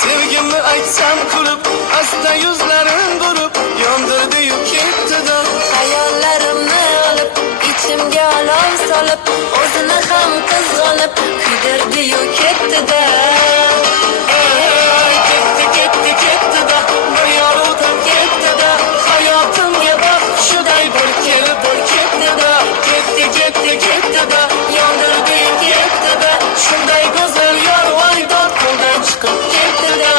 Sevgimni aytsam kulib, asta yuzlarin burib, yondirdi-yu ketdi-da. Hayollarimni olib, ichimga olov solib, o'zini ham qizg'onib, kuydirdi-yu ketdi-da. Ketdi, ketdi-da, bir yorug'dan ketdi-da. Hayotimga baxshiday bir kelib bir ketdi-da. Ketdi, ketdi-da, yondirdi-yu ketdi-da. Shunday go'zal yor voydod qo'ldan chiqib ketdi-da.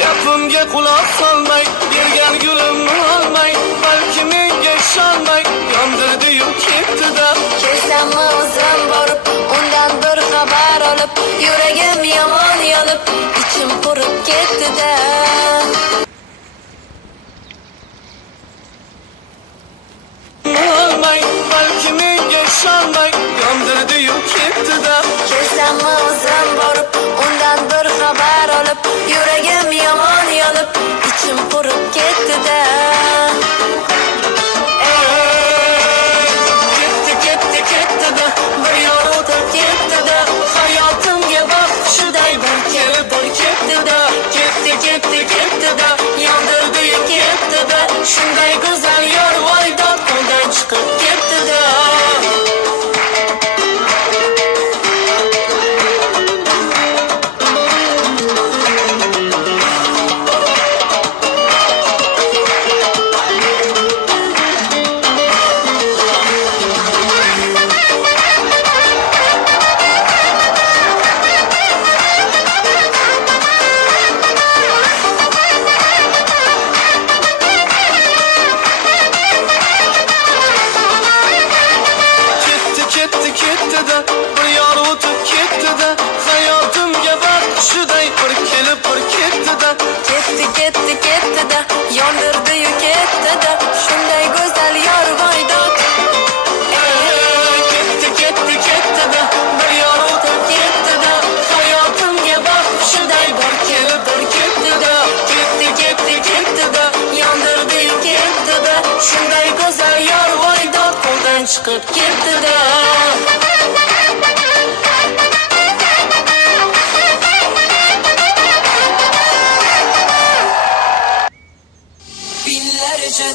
Gapimga quloq solmay, bergan gulimni olmay, balki menga ishonmay, yondirdi-yu ketdi-da. Kelsammi o'zim borib, undan bir xabar olib, yuragim yomon yonib, ichim qurib ketdi-da. Olmay, balki menga ishonmay, yondirdi-yu ketdi-da. Kelsammi o'zim borib, undan bir xabar olib, yuragim yomon yonib, ichim qurib ketdi-da. Ketdi-da, bir yorug'dan ketdi-da. Hayotimga baxshiday bir kelib bir ketdi-da. Ketdi-da, yondirdi-yu ketdi-da. Shunday go'zal yor voydod qo'ldan chiqib ketdi-da. Ketdi-da, bir yorug'dan ketdi-da. Hayotimga baxshiday bir kelib bir ketdi-da. Ketdi-da, yondirdi-yu ketdi-da. Shunday go'zal yor voydod. Ketdi-da, bir yorug'dan ketdi-da. Hayotimga baxshiday bir kelib bir ketdi-da. Ketdi-da, Yondirdi-yu ketdi-da. shunday go'zal yor voydod qo'ldan chiqib ketdi-da. Binlerce